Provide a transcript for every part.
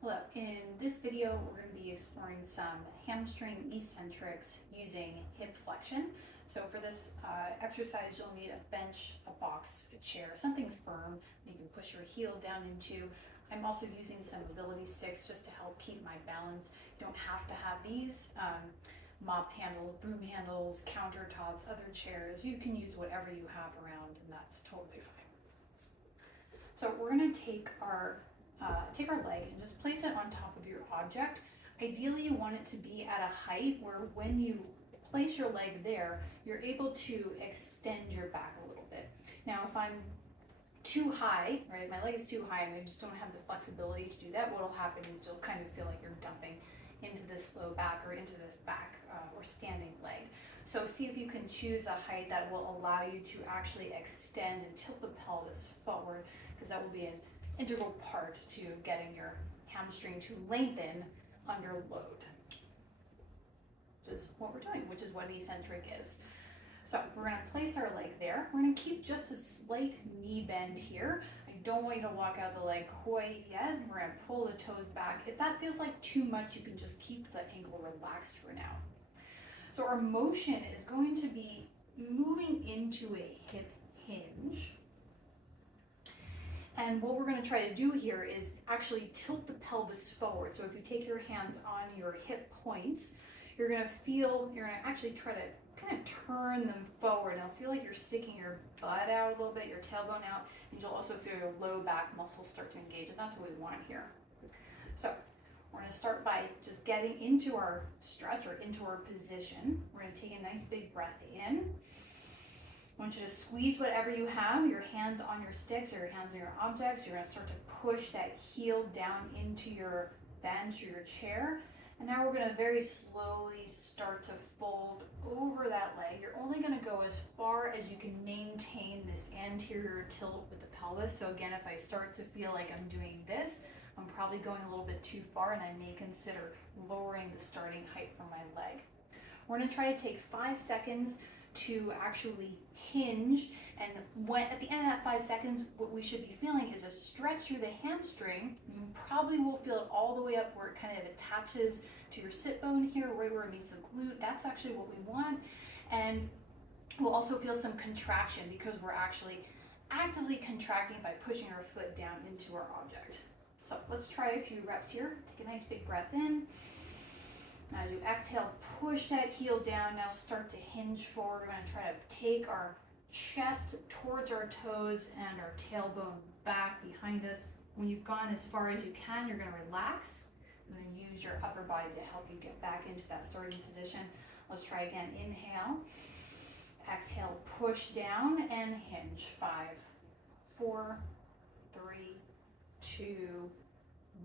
Hello, in this video we're going to be exploring some hamstring eccentrics using hip flexion. So for this exercise you'll need a bench, a box, a chair, something firm that you can push your heel down into. I'm also using some mobility sticks just to help keep my balance. You don't have to have these. Mop handles, broom handles, countertops, other chairs. You can use whatever you have around and that's totally fine. So we're going to take our leg and just place it on top of your object. Ideally, you want it to be at a height where when you place your leg there, you're able to extend your back a little bit. Now, if I'm too high, right, my leg is too high and I just don't have the flexibility to do that, what'll happen is you'll kind of feel like you're dumping into this low back or into this back or standing leg. So see if you can choose a height that will allow you to actually extend and tilt the pelvis forward, because that will be an integral part to getting your hamstring to lengthen under load, which is what we're doing, which is what an eccentric is. So we're going to place our leg there. We're going to keep just a slight knee bend here. I don't want you to walk out the leg quite yet. We're going to pull the toes back. If that feels like too much, you can just keep the ankle relaxed for now. So our motion is going to be moving into a hip hinge. And what we're going to try to do here is actually tilt the pelvis forward. So if you take your hands on your hip points, you're going to actually try to kind of turn them forward. And it'll feel like you're sticking your butt out a little bit, your tailbone out, and you'll also feel your low back muscles start to engage, and that's what we want here. So we're going to start by just getting into our stretch or into our position. We're going to take a nice big breath in. I want you to squeeze whatever you have, your hands on your sticks or your hands on your objects. You're going to start to push that heel down into your bench or your chair. And now we're going to very slowly start to fold over that leg. You're only going to go as far as you can maintain this anterior tilt with the pelvis. So again, if I start to feel like I'm doing this, I'm probably going a little bit too far and I may consider lowering the starting height for my leg. We're going to try to take 5 seconds to actually hinge, and at the end of that 5 seconds, what we should be feeling is a stretch through the hamstring. You probably will feel it all the way up where it kind of attaches to your sit bone here, right where it meets the glute. That's actually what we want. And we'll also feel some contraction because we're actually actively contracting by pushing our foot down into our object. So let's try a few reps here. Take a nice big breath in. As you exhale, push that heel down. Now start to hinge forward. We're going to try to take our chest towards our toes and our tailbone back behind us. When you've gone as far as you can, you're going to relax and then use your upper body to help you get back into that starting position. Let's try again. Inhale. Exhale, push down and hinge. 5, 4, 3, 2,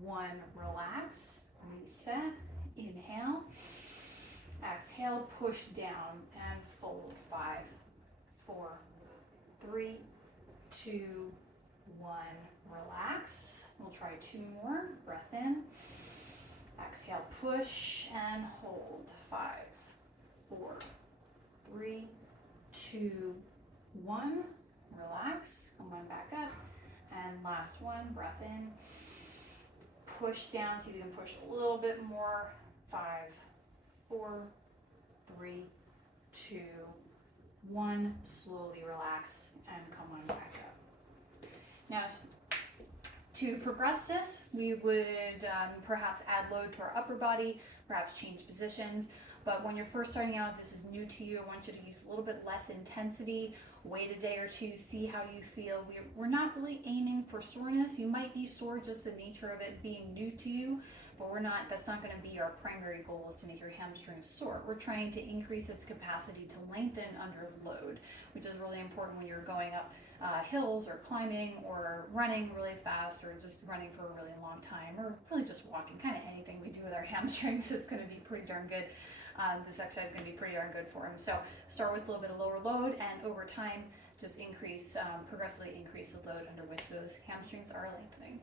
1. Relax. Reset. Inhale, exhale, push down and fold. 5, 4, 3, 2, 1. Relax. We'll try 2 more. Breath in. Exhale, push and hold. 5, 4, 3, 2, 1. Relax. Come on back up. And last one. Breath in. Push down. See if you can push a little bit more. 5, 4, 3, 2, 1. Slowly relax and come on back up. Now, to progress this, we would perhaps add load to our upper body, perhaps change positions. But when you're first starting out, if this is new to you, I want you to use a little bit less intensity. Wait a day or two, see how you feel. We're not really aiming for soreness. You might be sore, just the nature of it being new to you, but that's not going to be our primary goal, is to make your hamstrings sore. We're trying to increase its capacity to lengthen under load, which is really important when you're going up hills or climbing or running really fast or just running for a really long time or really just walking. Kind of anything we do with our hamstrings is going to be pretty darn good. This exercise is going to be pretty darn good for them. So start with a little bit of lower load, and over time just progressively increase the load under which those hamstrings are lengthening.